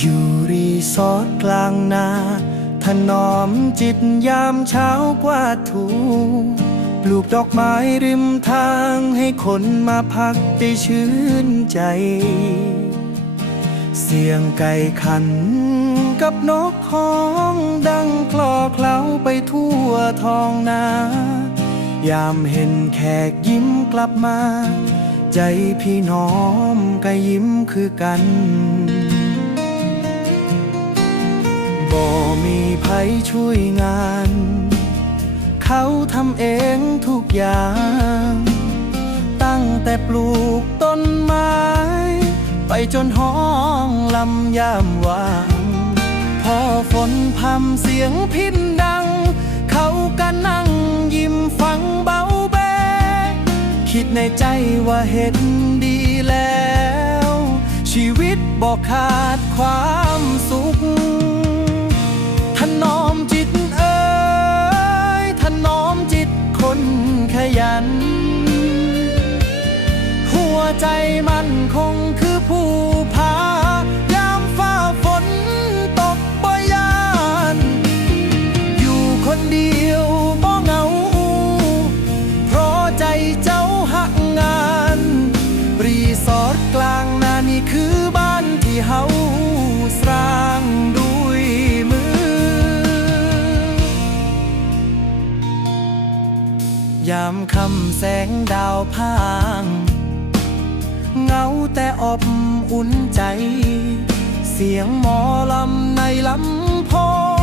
อยู่รีสอร์ทกลางนาถนอมจิตยามเช้ากว่าถู ปลูกดอกไม้ริมทางให้คนมาพักได้ชื่นใจ เสียงไก่ขันกับนกฮ้องดังคลอเคล้าไปทั่วท้องนายามเห็นแขกยิ้มกลับมา ใจพี่น้องก็ยิ้มคือกัน บ่มีภัยช่วยงาน เขาทำเองทุกอย่าง ตั้งแต่ปลูกต้นไม้ ไปจนห้องลำยามว่าง พอฝนพำเสียงพินดัง เขาก็นั่งยิ้มฟังเบาแบกคิดในใจว่าเห็นดีแล้ว ชีวิตบอกขาดความ ยัน หัวใจมันคงคือ ยามคำแสงดาวพางเงาแต่อบอุ่นใจ เสียงหมอลำในลำพ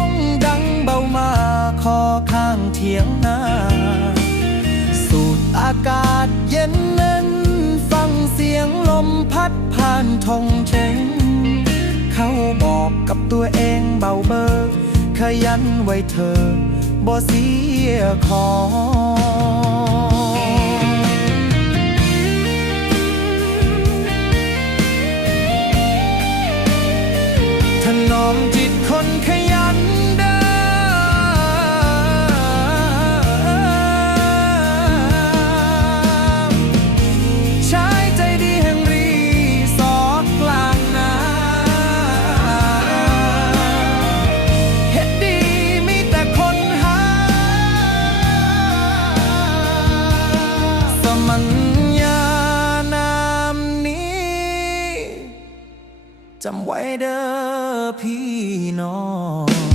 งดังเบามาคอข้างเทียงนาสูดอากาศเย็นนั้นฟังเสียงลมพัดผ่านทงเชงเขาบอกกับตัวเองเบาเบอร์ขยันไว้เธอบ่เสียของ จำไว้เด้อพี่น้อง